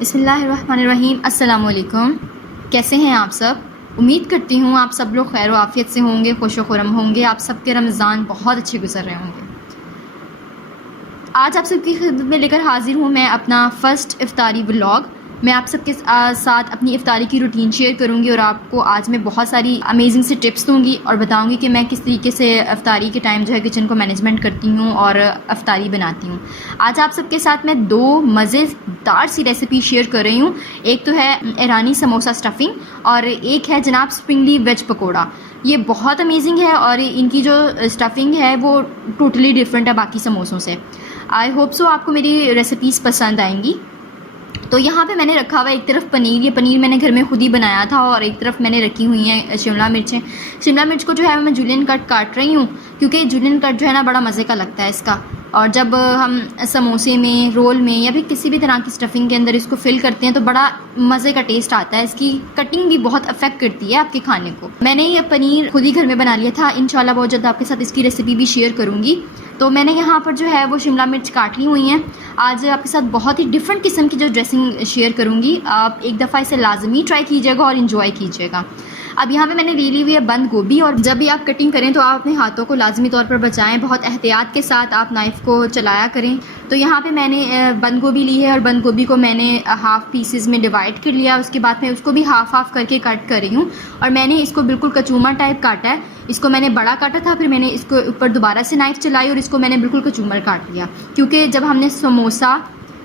बिस्मिल्लाहिर्रहमानिर्रहीम। अस्सलाम वालेकुम। कैसे हैं आप सब? उम्मीद करती हूँ आप सब लोग खैर आफियत से होंगे, खुश व खुर्रम होंगे। आप सबके रमज़ान बहुत अच्छे गुजर रहे होंगे। आज आप सबकी खिदमत में लेकर हाजिर हूँ मैं अपना फ़र्स्ट इफ्तारी व्लॉग। मैं आप सबके साथ अपनी इफ्तारी की रूटीन शेयर करूँगी और आपको आज मैं बहुत सारी अमेजिंग से टिप्स दूँगी और बताऊँगी कि मैं किस तरीके से इफ्तारी के टाइम जो है किचन को मैनेजमेंट करती हूँ और इफ्तारी बनाती हूँ। आज आप सबके साथ मैं दो मज़ेदार सी रेसिपी शेयर कर रही हूँ। एक तो है ईरानी समोसा स्टफिंग और एक है जनाब स्प्रिंगली वेज पकौड़ा। ये बहुत अमेजिंग है और इनकी जो स्टफिंग है वो टोटली डिफरेंट है बाकी समोसों से। आई होप सो आपको मेरी रेसिपीज़ पसंद आएंगी। तो यहाँ पे मैंने रखा हुआ है एक तरफ पनीर, ये पनीर मैंने घर में खुद ही बनाया था, और एक तरफ मैंने रखी हुई हैं शिमला मिर्चें। शिमला मिर्च को जो है मैं जूलियन कट काट रही हूँ क्योंकि जूलियन कट जो है ना बड़ा मज़े का लगता है इसका। और जब हम समोसे में, रोल में या फिर किसी भी तरह की स्टफिंग के अंदर इसको फिल करते हैं तो बड़ा मज़े का टेस्ट आता है। इसकी कटिंग भी बहुत अफेक्ट करती है आपके खाने को। मैंने ये पनीर खुद ही घर में बना लिया था। इंशाल्लाह बहुत जल्द आपके साथ इसकी रेसिपी भी शेयर करूँगी। तो मैंने यहाँ पर जो है वो शिमला मिर्च काट ली हुई हैं। आज आपके साथ बहुत ही डिफरेंट किस्म की जो ड्रेसिंग शेयर करूँगी। आप एक दफ़ा इसे लाजमी ट्राई कीजिएगा और इन्जॉय कीजिएगा। अब यहाँ पे मैंने ले ली हुई है बंद गोभी, और जब भी आप कटिंग करें तो आप अपने हाथों को लाजमी तौर पर बचाएं। बहुत एहतियात के साथ आप नाइफ़ को चलाया करें। तो यहाँ पे मैंने बंद गोभी ली है और बंद गोभी को मैंने हाफ़ पीसेस में डिवाइड कर लिया। उसके बाद मैं उसको भी हाफ़ करके कट कर रही हूँ और मैंने इसको बिल्कुल कचूमर टाइप काटा है। इसको मैंने बड़ा काटा था, फिर मैंने इसको ऊपर दोबारा से नाइफ़ चलाई और इसको मैंने बिल्कुल कचूमर काट लिया, क्योंकि जब हमने समोसा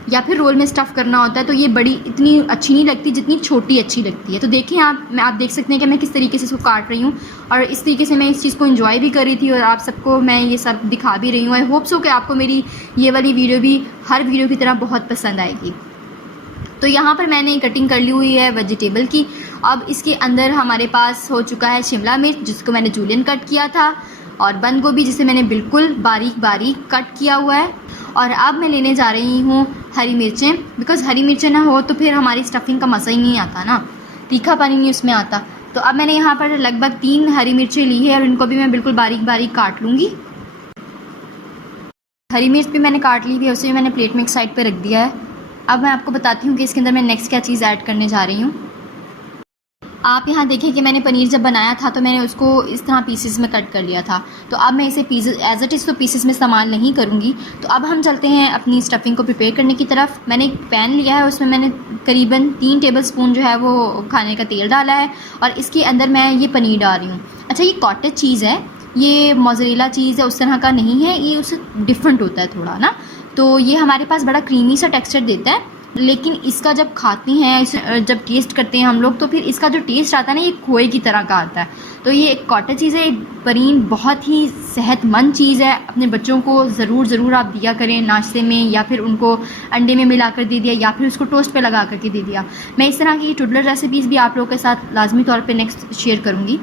या फिर रोल में स्टफ़ करना होता है तो ये बड़ी इतनी अच्छी नहीं लगती जितनी छोटी अच्छी लगती है। तो देखें आप देख सकते हैं कि मैं किस तरीके से इसको काट रही हूँ और इस तरीके से मैं इस चीज़ को एंजॉय भी कर रही थी और आप सबको मैं ये सब दिखा भी रही हूँ। आई होप सो कि आपको मेरी ये वाली वीडियो भी हर वीडियो की तरह बहुत पसंद आएगी। तो यहाँ पर मैंने कटिंग कर ली हुई है वेजिटेबल की। अब इसके अंदर हमारे पास हो चुका है शिमला मिर्च जिसको मैंने जूलियन कट किया था, और बंद गोभी जिसे मैंने बिल्कुल बारीक बारीक कट किया हुआ है। और अब मैं लेने जा रही हूँ हरी मिर्चें, बिकॉज़ हरी मिर्चें ना हो तो फिर हमारी स्टफिंग का मज़ा ही नहीं आता ना, तीखा पानी नहीं उसमें आता। तो अब मैंने यहाँ पर लगभग 3 हरी मिर्चें ली है और इनको भी मैं बिल्कुल बारीक बारीक काट लूँगी। हरी मिर्च भी मैंने काट ली थी, उसे मैंने प्लेट में एक साइड पर रख दिया है। अब मैं आपको बताती हूँ कि इसके अंदर मैं नेक्स्ट क्या चीज़ ऐड करने जा रही हूँ। आप यहाँ देखें कि मैंने पनीर जब बनाया था तो मैंने उसको इस तरह पीसेस में कट कर लिया था। तो अब मैं इसे पीसेस एज इट इज़ तो पीसेस में इस्तेमाल नहीं करूँगी। तो अब हम चलते हैं अपनी स्टफिंग को प्रिपेयर करने की तरफ। मैंने एक पैन लिया है, उसमें मैंने करीबन 3 टेबलस्पून जो है वो खाने का तेल डाला है और इसके अंदर मैं ये पनीर डाल रही हूँ। अच्छा, ये कॉटेज चीज़ है, ये मोज़रेला चीज़ है, उस तरह का नहीं है, ये उससे डिफरेंट होता है थोड़ा ना। तो ये हमारे पास बड़ा क्रीमी सा टेक्सचर देता है, लेकिन इसका जब खाते हैं, इसे जब टेस्ट करते हैं हम लोग, तो फिर इसका जो टेस्ट आता है ना ये खोए की तरह का आता है। तो ये एक कॉटेज चीज़ है, पनीर बहुत ही सेहतमंद चीज़ है। अपने बच्चों को ज़रूर आप दिया करें नाश्ते में, या फिर उनको अंडे में मिलाकर दे दिया, या फिर उसको टोस्ट पे लगा करके दे दिया। मैं इस तरह की टुडलर रेसिपीज़ भी आप लोगों के साथ लाजमी तौर पे नेक्स्ट शेयर करूँगी।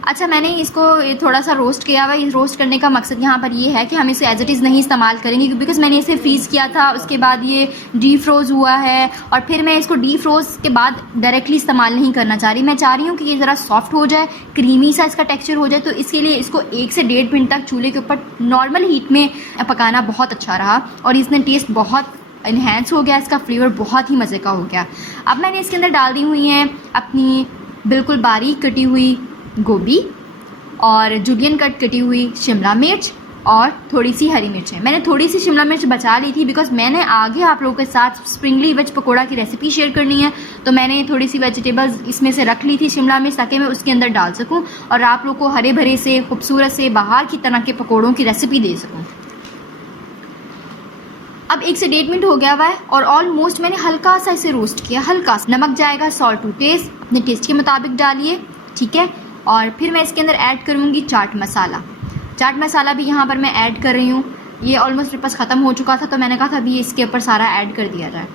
अच्छा, मैंने इसको थोड़ा सा रोस्ट किया हुआ। इस रोस्ट करने का मकसद यहाँ पर ये है कि हम इसे एज इट इज़ नहीं इस्तेमाल करेंगे, बिकॉज़ मैंने इसे फ्रीज़ किया था, उसके बाद ये डी फ्रोज़ हुआ है और फिर मैं इसको डी फ्रोज़ के बाद डायरेक्टली इस्तेमाल नहीं करना चाह रही। मैं चाह रही हूँ कि ये ज़रा सॉफ्ट हो जाए, क्रीमी सा इसका टेक्सचर हो जाए। तो इसके लिए इसको 1 से 1.5 मिनट तक चूल्हे के ऊपर नॉर्मल हीट में पकाना बहुत अच्छा रहा और इसने टेस्ट बहुत इन्हेंस हो गया, इसका फ्लेवर बहुत ही मज़े का हो गया। अब मैंने इसके अंदर डाल दी हुई हैं अपनी बिल्कुल बारीक कटी हुई गोभी और जूलियन कट कटी हुई शिमला मिर्च और थोड़ी सी हरी मिर्च है। मैंने थोड़ी सी शिमला मिर्च बचा ली थी बिकॉज मैंने आगे आप लोगों के साथ स्प्रिंगली वेज पकौड़ा की रेसिपी शेयर करनी है। तो मैंने थोड़ी सी वेजिटेबल्स इसमें से रख ली थी शिमला मिर्च, ताकि मैं उसके अंदर डाल सकूं और आप लोगों को हरे भरे से खूबसूरत से बाहर की तरह के पकौड़ों की रेसिपी दे सकूँ। अब 1 से 1.5 मिनट हो गया हुआ है और ऑलमोस्ट मैंने हल्का सा इसे रोस्ट किया। हल्का सा नमक जाएगा, सॉल्ट टू टेस्ट, अपने टेस्ट के मुताबिक डालिए, ठीक है। और फिर मैं इसके अंदर ऐड करूँगी चाट मसाला। चाट मसाला भी यहाँ पर मैं ऐड कर रही हूँ। ये ऑलमोस्ट मेरे पास ख़त्म हो चुका था, तो मैंने कहा था अभी इसके ऊपर सारा ऐड कर दिया जाए।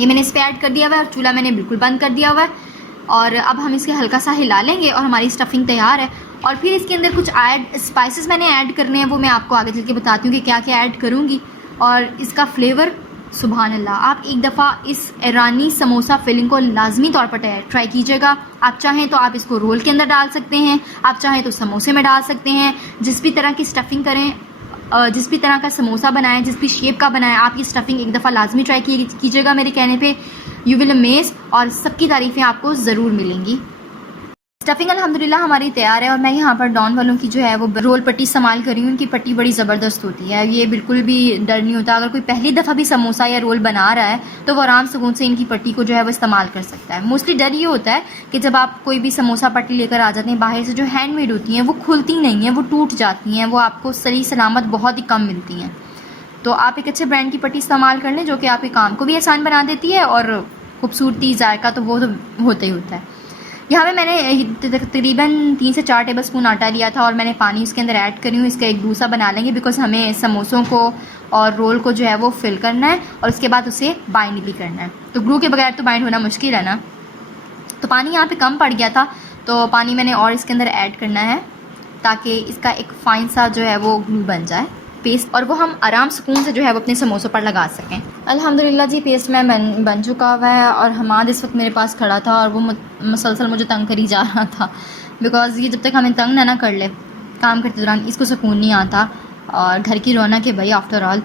ये मैंने इस पर ऐड कर दिया हुआ है और चूल्हा मैंने बिल्कुल बंद कर दिया हुआ है। और अब हम इसके हल्का सा हिला लेंगे और हमारी स्टफिंग तैयार है। और फिर इसके अंदर कुछ स्पाइसेस मैंने ऐड करने हैं, वो मैं आपको आगे चल के बताती हूँ कि क्या क्या ऐड करूँगी। और इसका फ्लेवर सुभान अल्लाह, आप एक दफ़ा इस ईरानी समोसा फिलिंग को लाजमी तौर पर ट्राई कीजिएगा। आप चाहें तो आप इसको रोल के अंदर डाल सकते हैं, आप चाहें तो समोसे में डाल सकते हैं, जिस भी तरह की स्टफिंग करें जिस भी तरह का समोसा बनाएं, जिस भी शेप का बनाएं, आप ये स्टफ़िंग एक दफ़ा लाजमी ट्राई कीजिएगा मेरे कहने पे। यू विल अमेज़ और सबकी तारीफ़ें आपको ज़रूर मिलेंगी। स्टफ़िंग अल्हम्दुलिल्लाह हमारी तैयार है और मैं यहाँ पर डॉन वालों की जो है वो रोल पट्टी इस्तेमाल कर रही हूँ। उनकी पट्टी बड़ी ज़बरदस्त होती है, ये बिल्कुल भी डर नहीं होता। अगर कोई पहली दफ़ा भी समोसा या रोल बना रहा है तो वो आराम सुकून से इनकी पट्टी को जो है वो इस्तेमाल कर सकता है। मोस्टली डर ये होता है कि जब आप कोई भी समोसा पट्टी लेकर आ जाते हैं बाहर से, जो हैंडमेड होती हैं वो खुलती नहीं हैं, वो टूट जाती हैं, वो आपको सही सलामत बहुत ही कम मिलती हैं। तो आप एक अच्छे ब्रांड की पट्टी इस्तेमाल कर लें जो कि आपके काम को भी आसान बना देती है और खूबसूरती जायका तो वो तो होता ही होता है। यहाँ पे मैंने तकरीबन 3 से 4 टेबलस्पून आटा लिया था और मैंने पानी उसके अंदर ऐड करी हूँ। इसका एक डोसा बना लेंगे बिकॉज़ हमें समोसों को और रोल को जो है वो फिल करना है और उसके बाद उसे बाइंड भी करना है। तो ग्लू के बगैर तो बाइंड होना मुश्किल है ना। तो पानी यहाँ पे कम पड़ गया था तो पानी मैंने और इसके अंदर ऐड करना है ताकि इसका एक फ़ाइन सा जो है वो ग्लू बन जाए पेस्ट, और वो हम आराम सुकून से जो है वो अपने समोसों पर लगा सकें। अल्हम्दुलिल्लाह जी पेस्ट में बन चुका हुआ है और हमाद इस वक्त मेरे पास खड़ा था और वो मुसलसल मुझे तंग करी जा रहा था बिकॉज़ ये जब तक हमें तंग ना कर ले काम करते दौरान इसको सुकून नहीं आता। और घर की रौनक है भाई, आफ्टर ऑल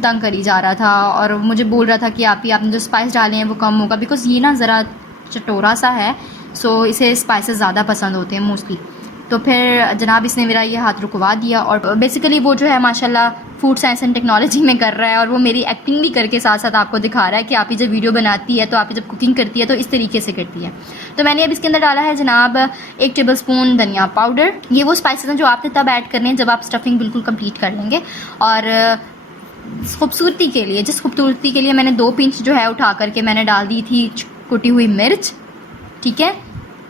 तंग करी जा रहा था और मुझे बोल रहा था कि आपने जो स्पाइस डाले हैं वो कम होगा बिकॉज़ ये ना ज़रा चटोरा सा है, सो इसे स्पाइसेस ज़्यादा पसंद होते हैं मोस्टली। तो फिर जनाब इसने मेरा ये हाथ रुकवा दिया और बेसिकली वो जो है माशाल्लाह फूड साइंस एंड टेक्नोलॉजी में कर रहा है और वो मेरी एक्टिंग भी करके साथ साथ आपको दिखा रहा है कि आप ही जब वीडियो बनाती है तो आप ही जब कुकिंग करती है तो इस तरीके से करती है। तो मैंने अब इसके अंदर डाला है जनाब 1 टेबलस्पून धनिया पाउडर। ये वो स्पाइसेस हैं जो आपने तब ऐड करने हैं जब आप स्टफिंग बिल्कुल कंप्लीट कर लेंगे। और खूबसूरती के लिए, जिस खूबसूरती के लिए मैंने 2 पिंच जो है उठा करके मैंने डाल दी थी कुटी हुई मिर्च। ठीक है,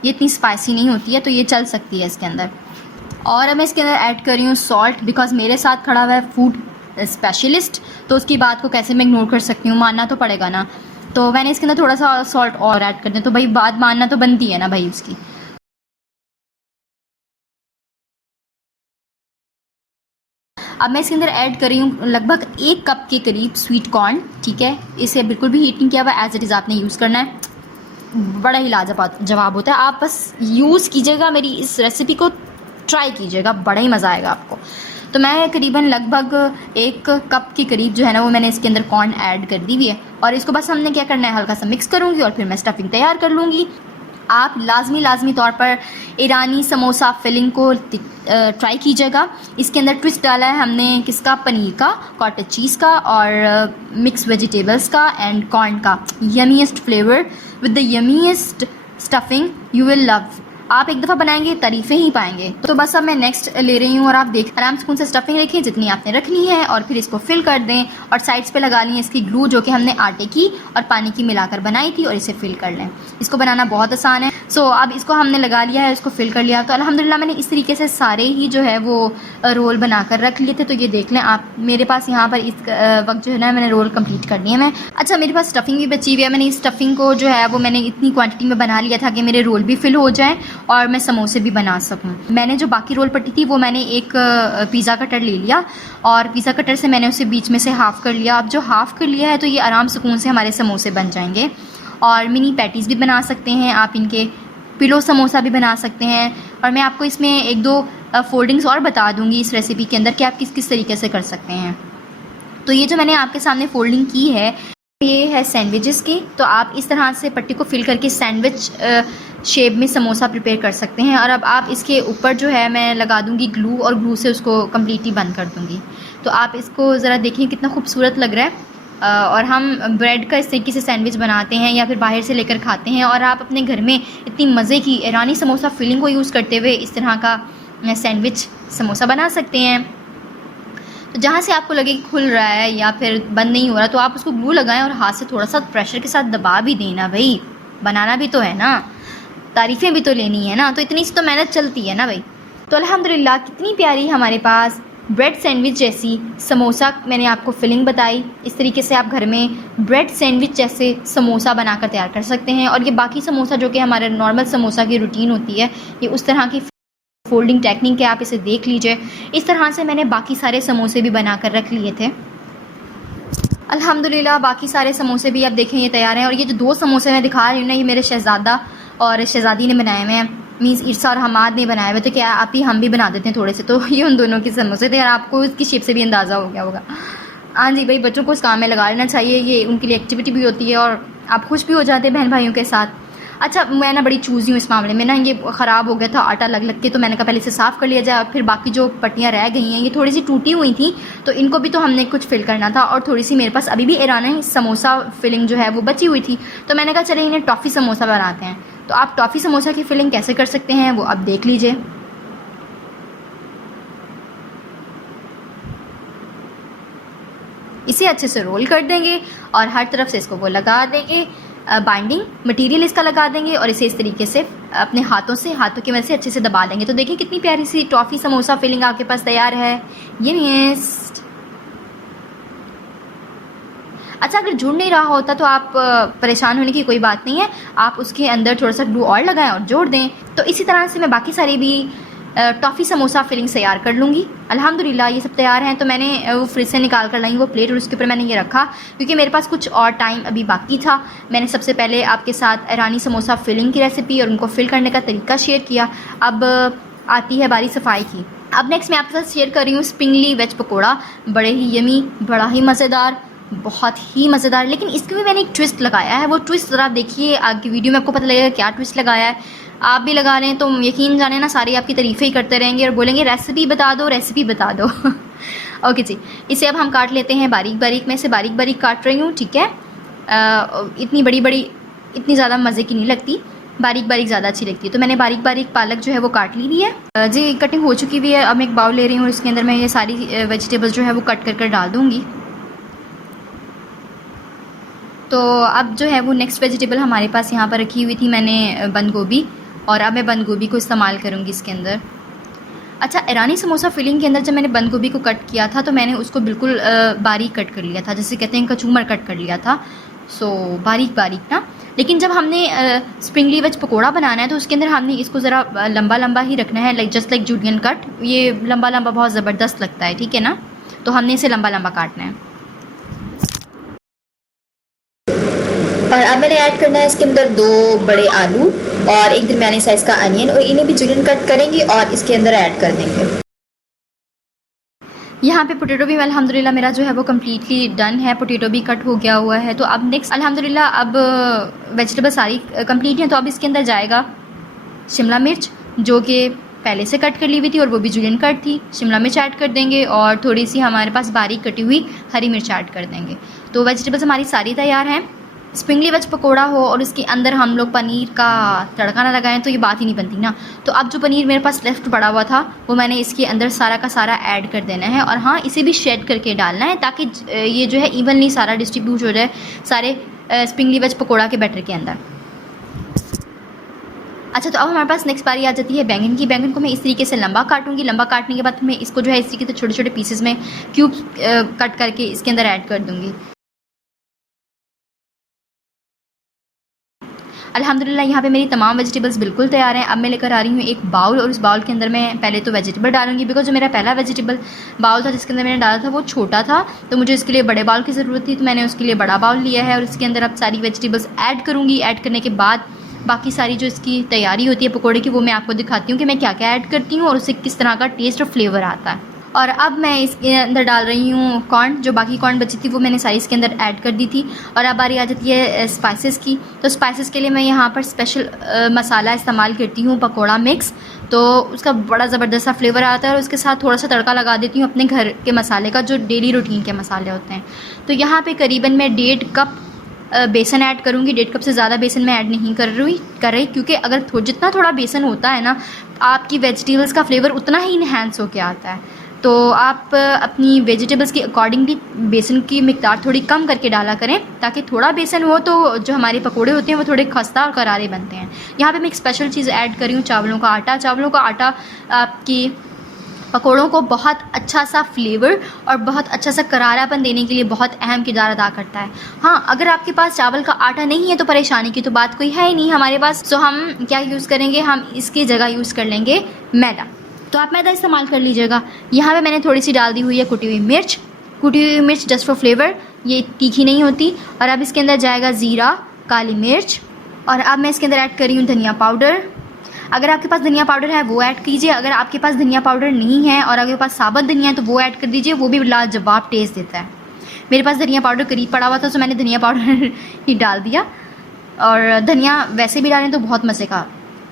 ये इतनी स्पाइसी नहीं होती है तो ये चल सकती है इसके अंदर। और अब मैं इसके अंदर ऐड कर रही हूँ सॉल्ट बिकॉज़ मेरे साथ खड़ा हुआ है फूड स्पेशलिस्ट, तो उसकी बात को कैसे मैं इग्नोर कर सकती हूँ, मानना तो पड़ेगा ना। तो मैंने इसके अंदर थोड़ा सा सॉल्ट और ऐड कर दिया, तो भाई बात मानना तो बनती है ना भाई उसकी। अब मैं इसके अंदर ऐड कर रही हूँ लगभग 1 कप के करीब स्वीट कॉर्न। ठीक है, इसे बिल्कुल भी हीट नहीं किया हुआ, एज इट इज़ आपने यूज़ करना है। बड़ा ही लाजवाब जवाब होता है, आप बस यूज़ कीजिएगा, मेरी इस रेसिपी को ट्राई कीजिएगा, बड़ा ही मज़ा आएगा आपको। तो मैं करीबन लगभग 1 कप के करीब जो है ना वो मैंने इसके अंदर कॉर्न ऐड कर दी हुई है और इसको बस हमने क्या करना है, हल्का सा मिक्स करूँगी और फिर मैं स्टफिंग तैयार कर लूँगी। आप लाजमी तौर पर ईरानी समोसा फिलिंग को ट्राई कीजिएगा। इसके अंदर ट्विस्ट डाला है हमने किसका, पनीर का, कॉटेज चीज़ का और मिक्स वेजिटेबल्स का एंड कॉर्न का। Yummiest flavour with the yummiest stuffing, you will love. आप एक दफ़ा बनाएंगे तारीफ़ें ही पाएंगे। तो बस अब मैं नेक्स्ट ले रही हूँ और आप देख आराम से कौन सा स्टफिंग रखें जितनी आपने रखनी है और फिर इसको फिल कर दें और साइड्स पे लगा लें इसकी ग्लू जो कि हमने आटे की और पानी की मिलाकर बनाई थी और इसे फिल कर लें। इसको बनाना बहुत आसान है। सो अब इसको हमने लगा लिया है, इसको फिल कर लिया। तो अल्हम्दुलिल्लाह मैंने इस तरीके से सारे ही जो है वो रोल बनाकर रख लिए थे। तो ये देख लें आप, मेरे पास यहाँ पर इस वक्त जो है ना मैंने रोल कंप्लीट कर दिए मैं। अच्छा, मेरे पास स्टफिंग भी बची हुई है, मैंने इस स्टफिंग को जो है वो मैंने इतनी क्वांटिटी में बना लिया था कि मेरे रोल भी फिल हो जाएँ और मैं समोसे भी बना सकूं। मैंने जो बाकी रोल पट्टी थी वो मैंने एक पिज़्ज़ा कटर ले लिया और पिज़्ज़ा कटर से मैंने उसे बीच में से हाफ़ कर लिया। अब जो हाफ़ कर लिया है तो ये आराम सुकून से हमारे समोसे बन जाएंगे। और मिनी पैटीज़ भी बना सकते हैं आप, इनके पिलो समोसा भी बना सकते हैं। और मैं आपको इसमें 1-2 फोल्डिंग्स और बता दूंगी इस रेसिपी के अंदर कि आप किस किस तरीके से कर सकते हैं। तो ये जो मैंने आपके सामने फोल्डिंग की है ये है सैंडविचेस की। तो आप इस तरह से पट्टी को फिल करके सैंडविच शेप में समोसा प्रिपेयर कर सकते हैं। और अब आप इसके ऊपर जो है मैं लगा दूंगी ग्लू और ग्लू से उसको कम्प्लीटली बंद कर दूंगी। तो आप इसको ज़रा देखिए कितना खूबसूरत लग रहा है। और हम ब्रेड का इस तरीके से सैंडविच बनाते हैं या फिर बाहर से लेकर खाते हैं और आप अपने घर में इतनी मज़े की ईरानी समोसा फिलिंग को यूज़ करते हुए इस तरह का सैंडविच समोसा बना सकते हैं। तो जहाँ से आपको लगे कि खुल रहा है या फिर बंद नहीं हो रहा तो आप उसको ग्लू लगाएं और हाथ से थोड़ा सा प्रेशर के साथ दबा भी देना। भाई बनाना भी तो है ना, तारीफ़ें भी तो लेनी है ना, तो इतनी सी तो मेहनत चलती है ना भाई। तो अल्हम्दुलिल्लाह कितनी प्यारी हमारे पास ब्रेड सैंडविच जैसी समोसा मैंने आपको फिलिंग बताई। इस तरीके से आप घर में ब्रेड सैंडविच जैसे समोसा बनाकर तैयार कर सकते हैं। और ये बाकी समोसा जो कि हमारे नॉर्मल समोसा की रूटीन होती है, ये उस तरह की फोल्डिंग टेक्निक है, आप इसे देख लीजिए। इस तरह से मैंने बाकी सारे समोसे भी बनाकर रख लिए थे। अल्हम्दुलिल्लाह बाकी सारे समोसे भी आप देखें ये तैयार हैं। और ये जो 2 समोसे मैं दिखा रही हूँ ना, ये मेरे शहज़ादा और शहज़ादी ने बनाए हुए हैं। मीन्स इरसा और हमाद ने बनाए हुए, तो क्या आप ही हम भी बना देते हैं थोड़े से। तो ये उन दोनों के समोसे थे और आपको इसकी शेप से भी अंदाज़ा हो गया होगा। हाँ जी भाई, बच्चों को इस काम में लगा लेना चाहिए, ये उनके लिए एक्टिविटी भी होती है और आप खुश भी हो जाते हैं बहन भाइयों के साथ। अच्छा, मैं ना बड़ी चूज़ी हूँ इस मामले में ना, ये ख़राब हो गया था आटा लग लग के, तो मैंने कहा पहले इसे साफ़ कर लिया जाए। फिर बाकी जो पट्टियाँ रह गई हैं ये थोड़ी सी टूटी हुई थी, तो इनको भी तो हमने कुछ फिल करना था। और थोड़ी सी मेरे पास अभी भी ईरानी समोसा फिलिंग जो है वो बची हुई थी, तो मैंने कहा चले इन्हें टॉफ़ी समोसा बनाते हैं। तो आप टॉफ़ी समोसा की फिलिंग कैसे कर सकते हैं वो अब देख लीजिए। इसे अच्छे से रोल कर देंगे और हर तरफ से इसको वो लगा देंगे, बाइंडिंग मटेरियल इसका लगा देंगे और इसे इस तरीके से अपने हाथों की मदद से अच्छे से दबा देंगे। तो देखिए कितनी प्यारी सी टॉफ़ी समोसा फिलिंग आपके पास तैयार है। ये अच्छा, अगर जुड़ नहीं रहा होता तो आप परेशान होने की कोई बात नहीं है, आप उसके अंदर थोड़ा सा ग्लू और लगाएं और जोड़ दें। तो इसी तरह से मैं बाकी सारी भी टॉफ़ी समोसा फिलिंग तैयार कर लूँगी। अल्हम्दुलिल्लाह ये सब तैयार हैं। तो मैंने वो फ्रिज से निकाल कर लाई वो प्लेट और उसके ऊपर मैंने ये रखा, क्योंकि मेरे पास कुछ और टाइम अभी बाकी था। मैंने सबसे पहले आपके साथ ईरानी समोसा फिलिंग की रेसिपी और उनको फिल करने का तरीका शेयर किया। अब आती है बारी सफाई की। अब नेक्स्ट मैं आपके साथ शेयर कर रही हूँ स्प्रिंगली वेज पकौड़ा। बड़े ही यमी, बड़ा ही मज़ेदार, बहुत ही मज़ेदार। लेकिन इसमें भी मैंने एक ट्विस्ट लगाया है, वो ट्विस्ट ज़रा देखिए आगे वीडियो में आपको पता लगेगा क्या ट्विस्ट लगाया है। आप भी लगा लें तो यकीन जाने ना सारे आपकी तारीफ़ें ही करते रहेंगे और बोलेंगे रेसिपी बता दो, रेसिपी बता दो। ओके जी, इसे अब हम काट लेते हैं बारीक बारीक। मैं इसे बारीक बारीक काट रही हूँ, ठीक है। इतनी बड़ी बड़ी इतनी ज़्यादा मज़े की नहीं लगती, बारीक बारीक ज़्यादा अच्छी लगती है। तो मैंने बारीक बारीक पालक जो है वो काट ली हुई है जी, कटिंग हो चुकी हुई है। अब मैं एक बाउल ले रही हूँ और इसके अंदर मैं ये सारी वेजिटेबल्स जो है वो कट कर डाल दूँगी। तो अब जो है वो नेक्स्ट वेजिटेबल हमारे पास यहाँ पर रखी हुई थी मैंने बंद गोभी, और अब मैं बंद गोभी को इस्तेमाल करूँगी इसके अंदर। अच्छा, ईरानी समोसा फिलिंग के अंदर जब मैंने बंद गोभी को कट किया था तो मैंने उसको बिल्कुल बारीक कट कर लिया था, जैसे कहते हैं कचूमर कट कर लिया था। सो बारीक बारीक ना। लेकिन जब हमने स्प्रिंगली वेज पकोड़ा बनाना है तो उसके अंदर हमने इसको ज़रा लंबा लंबा ही रखना है, like just like julienne cut. ये लंबा लंबा बहुत ज़बरदस्त लगता है, ठीक है ना। तो हमने इसे लंबा लंबा काटना है। और अब मैंने ऐड करना है इसके अंदर 2 बड़े आलू और एक दरमियाने साइज़ का अनियन, और इन्हें भी जूलियन कट करेंगे और इसके अंदर ऐड कर देंगे। यहाँ पे पोटैटो भी अल्हम्दुलिल्लाह मेरा जो है वो कम्प्लीटली डन है, पोटैटो भी कट हो गया हुआ है। तो अब नेक्स्ट अल्हम्दुलिल्लाह अब वेजिटेबल सारी कंप्लीट हैं। तो अब इसके अंदर जाएगा शिमला मिर्च, जो कि पहले से कट कर ली हुई थी और वो भी जूलियन कट थी। शिमला मिर्च ऐड कर देंगे और थोड़ी सी हमारे पास बारीक कटी हुई हरी मिर्च ऐड कर देंगे। तो वेजिटेबल्स हमारी सारी तैयार हैं। स्प्रिंगली वेज पकोड़ा हो और उसके अंदर हम लोग पनीर का तड़का ना लगाएं तो ये बात ही नहीं बनती ना। तो अब जो पनीर मेरे पास लेफ़्ट पड़ा हुआ था वो मैंने इसके अंदर सारा का सारा ऐड कर देना है, और हाँ इसे भी शेड करके डालना है ताकि ये जो है इवनली सारा डिस्ट्रीब्यूट हो जाए सारे स्प्रिंगली वेज पकोड़ा के बैटर के अंदर। अच्छा, तो अब हमारे पास नेक्स्ट बारी आ जाती है बैंगन की। बैंगन को मैं इस तरीके से लंबा काटूंगी। लंबा काटने के बाद मैं इसको जो है इस तरीके से छोटे छोटे पीसेस में क्यूब्स कट करके इसके अंदर ऐड कर दूँगी। अल्हम्दुलिल्लाह यहाँ पे मेरी तमाम वेजिटेबल्स बिल्कुल तैयार हैं। अब मैं लेकर आ रही हूँ एक बाउल, और उस बाउल के अंदर मैं पहले तो वेजिटेबल डालूंगी, बिकॉज जो मेरा पहला वेजिटेबल बाउल था जिसके अंदर मैंने डाला था वो छोटा था, तो मुझे इसके लिए बड़े बाउल की ज़रूरत थी। तो मैंने उसके लिए बड़ा बाउल लिया है और इसके अंदर अब सारी वेजिटेबल्स ऐड करूँगी। ऐड करने के बाद बाकी सारी जो इसकी तैयारी होती है पकौड़े की वो मैं आपको दिखाती हूँ कि मैं क्या क्या ऐड करती हूँ और उससे किस तरह का टेस्ट और फ्लेवर आता है। और अब मैं इसके अंदर डाल रही हूँ कॉर्न। जो बाकी कॉर्न बची थी वो मैंने सारी इसके अंदर ऐड कर दी थी। और अब बारी आ जाती है स्पाइसेस की। तो स्पाइसेस के लिए मैं यहाँ पर स्पेशल मसाला इस्तेमाल करती हूँ, पकोड़ा मिक्स। तो उसका बड़ा ज़बरदस्त सा फ्लेवर आता है और उसके साथ थोड़ा सा तड़का लगा देती हूँ अपने घर के मसाले का, जो डेली रूटीन के मसाले होते हैं। तो यहाँ पर करीबन मैं 1.5 कप बेसन ऐड करूँगी। 1.5 कप से ज़्यादा बेसन मैं ऐड नहीं कर रही क्योंकि अगर जितना थोड़ा बेसन होता है ना, आपकी वेजिटेबल्स का फ्लेवर उतना ही इन्हेंस होकर आता है। तो आप अपनी वेजिटेबल्स के अकॉर्डिंगली बेसन की मिकदार थोड़ी कम करके डाला करें, ताकि थोड़ा बेसन हो तो जो हमारे पकोड़े होते हैं वो थोड़े खस्ता और करारे बनते हैं। यहाँ पे मैं एक स्पेशल चीज़ ऐड कर रही हूँ, चावलों का आटा। चावलों का आटा आपकी पकोड़ों को बहुत अच्छा सा फ्लेवर और बहुत अच्छा सा करारापन देने के लिए बहुत अहम किरदार अदा करता है। हाँ, अगर आपके पास चावल का आटा नहीं है तो परेशानी की तो बात कोई है ही नहीं हमारे पास। तो हम क्या यूज़ करेंगे, हम इसकी जगह यूज़ कर लेंगे मैदा। तो आप मैदा इस्तेमाल कर लीजिएगा। यहाँ पे मैंने थोड़ी सी डाल दी हुई है कुटी हुई मिर्च जस्ट फॉर फ्लेवर, ये तीखी नहीं होती। और अब इसके अंदर जाएगा ज़ीरा, काली मिर्च, और अब मैं इसके अंदर ऐड कर रही हूँ धनिया पाउडर। अगर आपके पास धनिया पाउडर है वो ऐड कीजिए, अगर आपके पास धनिया पाउडर नहीं है और आपके पास साबुत धनिया है तो वो ऐड कर दीजिए, वो भी लाजवाब टेस्ट देता है। मेरे पास धनिया पाउडर करीब पड़ा हुआ था तो मैंने धनिया पाउडर ही डाल दिया, और धनिया वैसे भी डालें तो बहुत मज़े का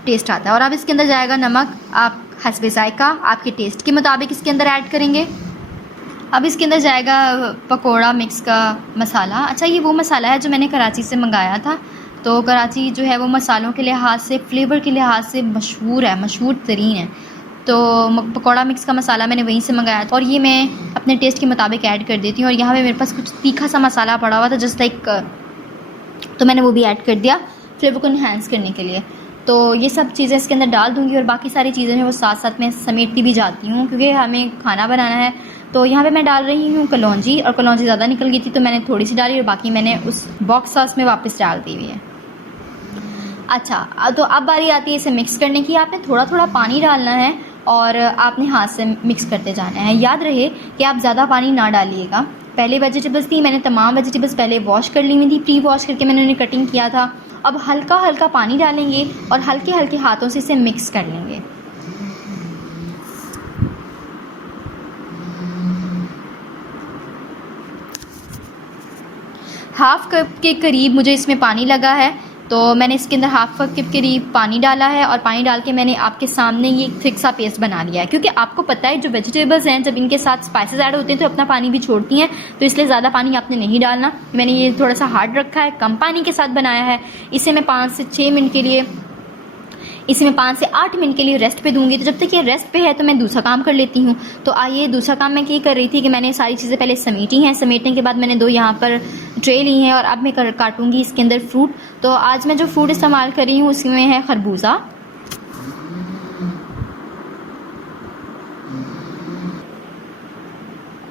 टेस्ट आता है। और अब इसके अंदर जाएगा नमक, आप हस्बे ज़ायका आपके टेस्ट के मुताबिक इसके अंदर ऐड करेंगे। अब इसके अंदर जाएगा पकोड़ा मिक्स का मसाला। अच्छा, ये वो मसाला है जो मैंने कराची से मंगाया था। तो कराची जो है वो मसालों के लिहाज से, फ्लेवर के लिहाज से मशहूर है, मशहूर तरीन है। तो पकोड़ा मिक्स का मसाला मैंने वहीं से मंगाया था, और ये मैं अपने टेस्ट के मुताबिक ऐड कर देती हूँ। और यहाँ पे मेरे पास कुछ तीखा सा मसाला पड़ा हुआ था जस्ट लाइक, तो मैंने वो भी ऐड कर दिया फ्लेवर को इन्हांस करने के लिए। तो ये सब चीज़ें इसके अंदर डाल दूँगी, और बाकी सारी चीज़ें हैं वो साथ साथ में समेटती भी जाती हूँ क्योंकि हमें खाना बनाना है। तो यहाँ पे मैं डाल रही हूँ कलौंजी, और कलौंजी ज़्यादा निकल गई थी तो मैंने थोड़ी सी डाली, और बाकी मैंने उस बॉक्स सॉस में वापस डाल दी हुई है। अच्छा, तो अब बारी आती है इसे मिक्स करने की। आपने थोड़ा थोड़ा पानी डालना है और आपने हाथ से मिक्स करते जाना है। याद रहे कि आप ज़्यादा पानी ना डालिएगा। पहले वेजिटेबल्स थी, मैंने तमाम वेजिटेबल्स पहले वॉश कर ली हुई थी, प्री वॉश करके मैंने उन्हें कटिंग किया था। अब हल्का हल्का पानी डालेंगे और हल्के हल्के हाथों से इसे मिक्स कर लेंगे। हाफ़ कप के करीब मुझे इसमें पानी लगा है, तो मैंने इसके अंदर हाफ़ कप के करीब पानी डाला है, और पानी डाल के मैंने आपके सामने ये थिक सा पेस्ट बना लिया है। क्योंकि आपको पता है जो वेजिटेबल्स हैं जब इनके साथ स्पाइसेस ऐड होते हैं तो अपना पानी भी छोड़ती हैं, तो इसलिए ज़्यादा पानी आपने नहीं डालना। मैंने ये थोड़ा सा हार्ड रखा है, कम पानी के साथ बनाया है। इसे मैं 5 से 6 मिनट के लिए, इसे मैं 5 से 8 मिनट के लिए रेस्ट पे दूंगी। तो जब तक ये रेस्ट पे है तो मैं दूसरा काम कर लेती हूँ। तो आइए, दूसरा काम मैं क्या कर रही थी कि मैंने सारी चीज़ें पहले समेटी हैं। समेटने के बाद मैंने 2 यहाँ पर ट्रे ली हैं, और अब मैं काटूंगी इसके अंदर फ्रूट। तो आज मैं जो फ्रूट इस्तेमाल कर रही हूँ उसमें है खरबूजा,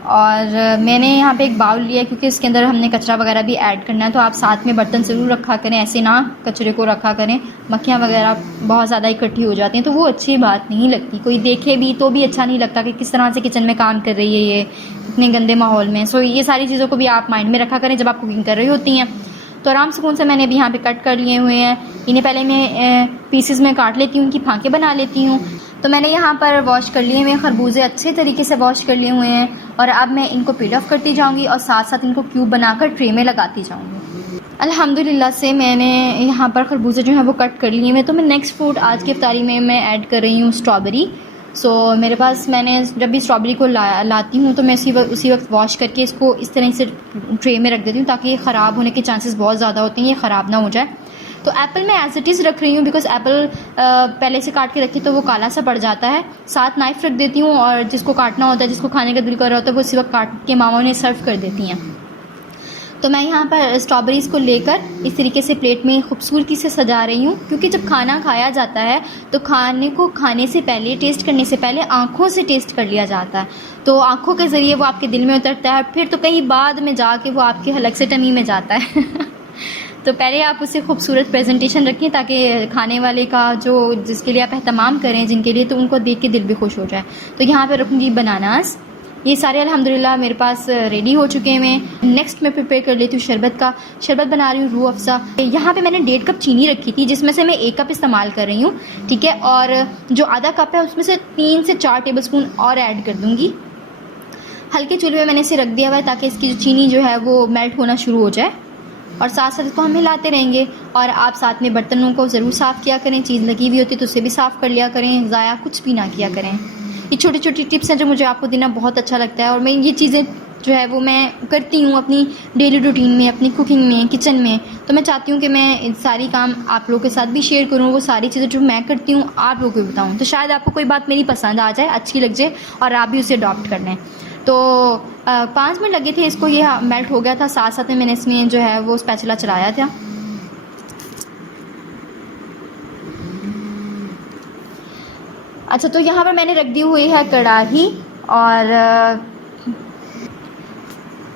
और मैंने यहाँ पे एक बाउल लिया क्योंकि इसके अंदर हमने कचरा वगैरह भी ऐड करना है। तो आप साथ में बर्तन ज़रूर रखा करें, ऐसे ना कचरे को रखा करें। मक्खियाँ वगैरह बहुत ज़्यादा इकट्ठी हो जाती हैं तो वो अच्छी बात नहीं लगती, कोई देखे भी तो भी अच्छा नहीं लगता कि किस तरह से किचन में काम कर रही है ये इतने गंदे माहौल में। सो ये सारी चीज़ों को भी आप माइंड में रखा करें जब आप कुकिंग कर रही होती हैं। तो आराम सुकून से मैंने अभी यहाँ पे कट कर लिए हुए हैं। इन्हें पहले मैं पीसेस में काट लेती हूँ, उनकी फांके बना लेती हूँ। तो मैंने यहाँ पर वॉश कर लिए हुए खरबूजे, अच्छे तरीके से वॉश कर लिए हुए हैं, और अब मैं इनको पील ऑफ करती जाऊँगी और साथ साथ इनको क्यूब बनाकर ट्रे में लगाती जाऊँगी। अल्हम्दुलिल्लाह से मैंने यहाँ पर खरबूजे जो हैं वो कट कर लिए हुए। तो मैं नेक्स्ट फूड आज की इफ्तारी में मैं ऐड कर रही हूँ स्ट्रॉबेरी। सो मेरे पास, मैंने जब भी स्ट्रॉबेरी को लाती हूँ तो मैं उसी वक्त वॉश करके इसको इस तरह से ट्रे में रख देती हूँ ताकि ये ख़राब होने के चांसेस बहुत ज़्यादा होते हैं, ये ख़राब ना हो जाए। तो एप्पल मैं एज इट इज़ रख रही हूँ बिकॉज एप्पल पहले से काट के रखी तो वो काला सा पड़ जाता है। साथ नाइफ़ रख देती हूँ, और जिसको काटना होता है, जिसको खाने का दिल कर रहा होता है, वो उसी वक्त काट के मामा उन्हें सर्व कर देती हैं। तो मैं यहाँ पर स्ट्रॉबेरीज़ को लेकर इस तरीके से प्लेट में खूबसूरती से सजा रही हूँ, क्योंकि जब खाना खाया जाता है तो खाने को खाने से पहले, टेस्ट करने से पहले आँखों से टेस्ट कर लिया जाता है। तो आँखों के ज़रिए वो आपके दिल में उतरता है, फिर तो कहीं बाद में जाके वो आपके हलक से टमी में जाता है। तो पहले आप उसे खूबसूरत प्रेजेंटेशन रखें ताकि खाने वाले का जो जिसके लिए आप एहतमाम करें जिनके लिए, तो उनको देख के दिल भी खुश हो जाए। तो यहाँ पे रखूँगी बनानास। ये सारे अल्हम्दुलिल्लाह मेरे पास रेडी हो चुके हैं। नेक्स्ट मैं प्रिपेयर कर लेती हूँ शरबत का। शरबत बना रही हूँ रूह अफ़ज़ा। यहाँ पे मैंने 1.5 कप चीनी रखी थी जिसमें से मैं 1 कप इस्तेमाल कर रही हूँ, ठीक है। और जो आधा कप है उसमें से 3 से 4 टेबलस्पून और ऐड कर दूँगी। हल्के चूल्हे में मैंने इसे रख दिया हुआ है ताकि इसकी जो चीनी जो है वो मेल्ट होना शुरू हो जाए, और साथ साथ इसको हम हिलाते रहेंगे। और आप साथ में बर्तनों को ज़रूर साफ़ किया करें, चीज़ लगी हुई होती है तो उसे भी साफ़ कर लिया करें, ज़ाया कुछ भी ना किया करें। ये छोटी छोटी टिप्स हैं जो मुझे आपको देना बहुत अच्छा लगता है, और मैं ये चीज़ें जो है वो मैं करती हूँ अपनी डेली रूटीन में, अपनी कुकिंग में, किचन में। तो मैं चाहती हूँ कि मैं सारी काम आप लोगों के साथ भी शेयर करूँ, वो सारी चीज़ें जो मैं करती हूँ आप लोगों को बताऊँ, तो शायद आपको कोई बात मेरी पसंद आ जाए, अच्छी लग जाए और आप भी उसे अडॉप्ट कर लें। तो 5 मिनट लगे थे इसको, ये मेल्ट हो गया था। साथ साथ में मैंने इसमें जो है वो स्पैचुला चलाया था। अच्छा, तो यहाँ पर मैंने रख दी हुई है कढ़ाई, और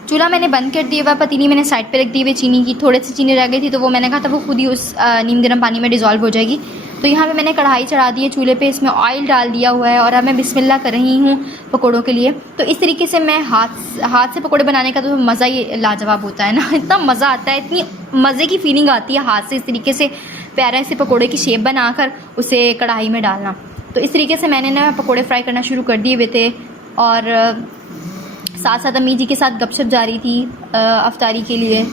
चूल्हा मैंने बंद कर दिया हुआ। पतीली मैंने साइड पे रख दी हुई चीनी की, थोड़ी सी चीनी रह गई थी तो वो मैंने कहा था वो खुद ही उस नीम गर्म पानी में डिज़ोल्व हो जाएगी। तो यहाँ पे मैंने कढ़ाई चढ़ा दी है चूल्हे पे, इसमें ऑयल डाल दिया हुआ है, और अब मैं बिस्मिल्लाह कर रही हूँ पकोड़ों के लिए। तो इस तरीके से मैं हाथ से पकोड़े बनाने का तो मज़ा ही लाजवाब होता है ना, इतना मज़ा आता है, इतनी मज़े की फीलिंग आती है हाथ से इस तरीके से प्यारा से पकोड़े की शेप बनाकर उसे कढ़ाई में डालना। तो इस तरीके से मैंने ना पकोड़े फ्राई करना शुरू कर दिए हुए थे और साथ साथ अम्मी जी के साथ गपशप जारी थी अफ्तारी के लिए।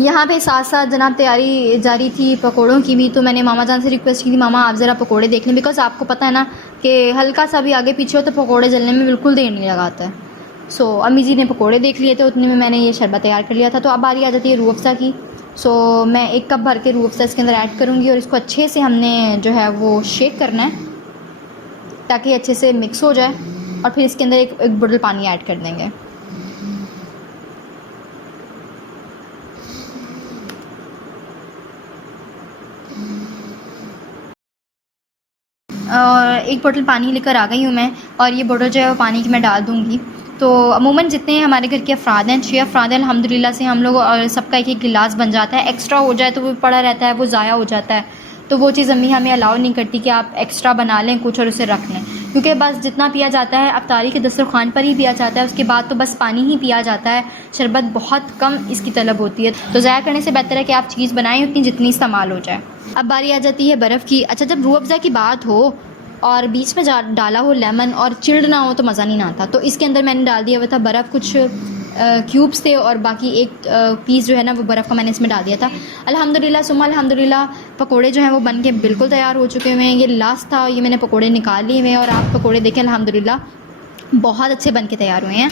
यहाँ पे साथ साथ जनाब तैयारी जारी थी पकोड़ों की भी। तो मैंने मामा जान से रिक्वेस्ट की थी, मामा आप ज़रा पकोड़े देख लें, बिकॉज़ आपको पता है ना कि हल्का सा भी आगे पीछे हो तो पकोड़े जलने में बिल्कुल देर नहीं लगाता है। सो अम्मी जी ने पकोड़े देख लिए थे, उतने में मैंने ये शरबत तैयार कर लिया था। तो अब बारी आ जाती है रूह अफ़ज़ा की। सो मैं 1 कप भर के रूह अफ़ज़ा इसके अंदर ऐड करूँगी और इसको अच्छे से हमने जो है वो शेक करना है ताकि अच्छे से मिक्स हो जाए। और फिर इसके अंदर एक बोतल पानी ऐड कर देंगे। और 1 बोतल पानी लेकर आ गई हूँ मैं, और ये बोतल जो है वो पानी की मैं डाल दूँगी। तो अमूमन जितने हमारे घर के अफराद हैं, 6 अफराद हैं, अल्हम्दुलिल्लाह से हम लोग और सबका एक गिलास बन जाता है। एक्स्ट्रा हो जाए तो वो पड़ा रहता है, वो ज़ाया हो जाता है। तो वो चीज़ अम्मी हमें अलाउ नहीं करती कि आप एक्स्ट्रा बना लें कुछ और उसे रख लें, क्योंकि बस जितना पिया जाता है अफ्तारी के दस्तरखान पर ही पिया जाता है, उसके बाद तो बस पानी ही पिया जाता है। शरबत बहुत कम इसकी तलब होती है, तो ज़ाया करने से बेहतर है कि आप चीज़ बनाएं उतनी जितनी इस्तेमाल हो जाए। अब बारी आ जाती है बर्फ़ की। अच्छा, जब रूह अफ़ज़ा की बात हो और बीच में डाला हो लेमन और चिल्ड ना हो तो मज़ा नहीं आता। तो इसके अंदर मैंने डाल दिया हुआ था बर्फ़, कुछ क्यूब्स थे और बाकी एक पीस जो है ना वो बर्फ़ का मैंने इसमें डाल दिया था। अल्हम्दुलिल्लाह सुम्मा अल्हम्दुलिल्लाह पकोड़े जो हैं वो बन के बिल्कुल तैयार हो चुके हुए हैं। ये लास्ट था, ये मैंने पकोड़े निकाल लिए हुए हैं और आप पकोड़े देखें अल्हम्दुलिल्लाह बहुत अच्छे बन के तैयार हुए हैं।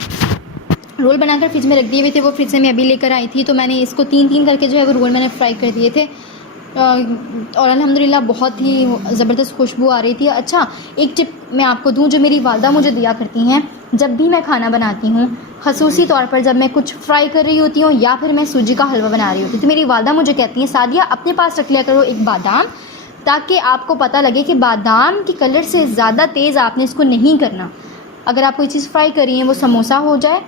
रोल बनाकर फ्रिज में रख दिए हुए थे, वो फ्रिज से मैं अभी लेकर आई थी। तो मैंने इसको 3-3 करके जो है वो रोल मैंने फ्राई कर दिए थे और अल्हम्दुलिल्लाह बहुत ही ज़बरदस्त खुशबू आ रही थी। अच्छा, एक टिप मैं आपको दूं जो मेरी वालदा मुझे दिया करती हैं, जब भी मैं खाना बनाती हूँ, ख़ुसूसी तौर पर जब मैं कुछ फ्राई कर रही होती हूँ या फिर मैं सूजी का हलवा बना रही होती हूँ, तो मेरी वालदा मुझे कहती हैं सादिया अपने पास रख लिया करो एक बादाम, ताकि आपको पता लगे कि बादाम के कलर से ज़्यादा तेज़ आपने इसको नहीं करना। अगर आप कोई चीज़ फ्राई कर रही हैं, वो समोसा हो जाए,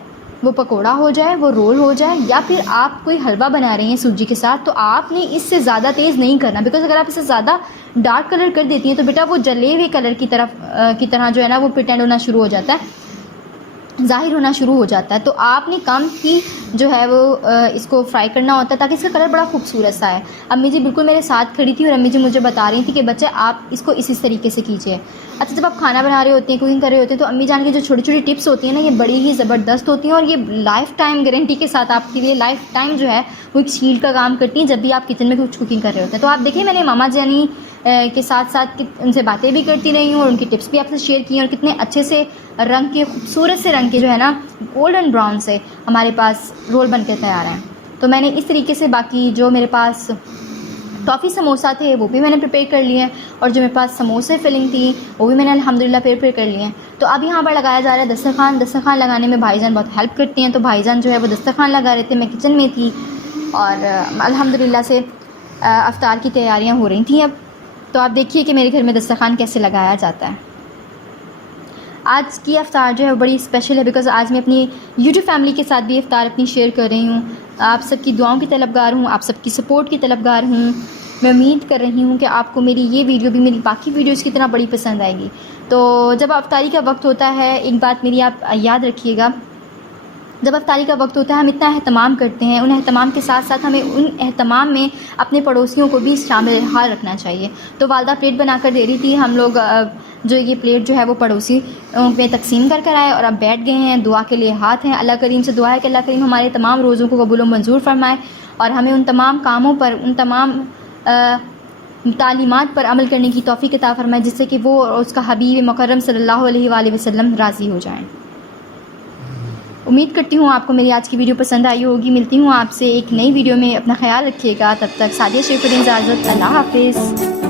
वो पकोड़ा हो जाए, वो रोल हो जाए, या फिर आप कोई हलवा बना रही हैं सूजी के साथ, तो आपने इससे ज़्यादा तेज़ नहीं करना, बिकॉज़ अगर आप इसे ज़्यादा डार्क कलर कर देती हैं तो बेटा वो जले हुए कलर की तरह जो है ना वो प्रिटेंड होना शुरू हो जाता है, ज़ाहिर होना शुरू हो जाता है। तो आपने कम ही जो है वो इसको फ्राई करना होता है ताकि इसका कलर बड़ा खूबसूरत सा है। अम्मी जी बिल्कुल मेरे साथ खड़ी थी और अम्मी जी मुझे बता रही थी कि बच्चे आप इसको इसी तरीके से कीजिए। अच्छा, जब आप खाना बना रहे होते हैं, कुकिंग कर रहे होते हैं, तो अम्मी जान की जो छोटी छोटी टिप्स होती हैं ना, ये बड़ी ही ज़बरदस्त होती हैं और ये लाइफ़ टाइम गारंटी के साथ आपके लिए लाइफ़ टाइम जो है वो एक शील्ड का काम करती हैं जब भी आप किचन में कुछ कुकिंग कर रहे होते हैं। तो आप देखिए, मैंने मामा जानी के साथ साथ उनसे बातें भी करती रही हूँ और उनकी टिप्स भी आपसे शेयर की, और कितने अच्छे से रंग के, खूबसूरत से रंग के जो है ना गोल्डन ब्राउन से हमारे पास रोल बन के तैयार हैं। तो मैंने इस तरीके से बाकी जो मेरे पास टॉफ़ी समोसा थे वो भी मैंने प्रिपेयर कर लिए हैं, और जो मेरे पास समोसे फिलिंग थी वो भी मैंने अल्हम्दुलिल्लाह प्रिपेयर कर लिए हैं। तो अब यहाँ पर लगाया जा रहा है दस्तरखान। दस्तरखान लगाने में भाईजान बहुत हेल्प करती हैं, तो भाईजान जो है वो दस्तरखान लगा रहे थे, मैं किचन में थी और अल्हम्दुलिल्लाह से अफ्तार की तैयारियाँ हो रही थी। अब तो आप देखिए कि मेरे घर में दस्तरखान कैसे लगाया जाता है। आज की अफ्तार जो है वो बड़ी स्पेशल है, बिकॉज़ आज मैं अपनी यूट्यूब फैमिली के साथ भी अफ्तार अपनी शेयर कर रही हूँ। आप सबकी दुआओं की तलबगार हूँ, आप सबकी सपोर्ट की तलबगार हूँ। मैं उम्मीद कर रही हूँ कि आपको मेरी ये वीडियो भी मेरी बाकी वीडियोज़ की तरह बड़ी पसंद आएगी। तो जब अफ्तारी का वक्त होता है, एक बात मेरी आप याद रखिएगा, जब अफ्तारी का वक्त होता है हम इतना एहतमाम करते हैं, उन एहतमाम के साथ साथ हमें उन एहतमाम में अपने पड़ोसियों को भी शामिल हाल रखना चाहिए। तो वालदा प्लेट बनाकर दे रही थी, हम लोग जो ये प्लेट जो है वो पड़ोसी में तकसीम कर कर आए और अब बैठ गए हैं। दुआ के लिए हाथ हैं, अल्लाह करीम से दुआ है कि अल्लाह करीम हमारे तमाम रोज़ों को कबूल व मंजूर फरमाए और हमें उन तमाम कामों पर, उन तमाम तालीमात पर अमल करने की तौफीक अता फरमाए जिससे कि वो और उसका हबीब मुकर्रम सल्लल्लाहु अलैहि वसल्लम राज़ी हो जाएं। उम्मीद करती हूँ आपको मेरी आज की वीडियो पसंद आई होगी। मिलती हूँ आपसे एक नई वीडियो में, अपना ख्याल रखिएगा। तब तक सादिया शेख को इजाज़त, अल्लाह हाफ़िज़।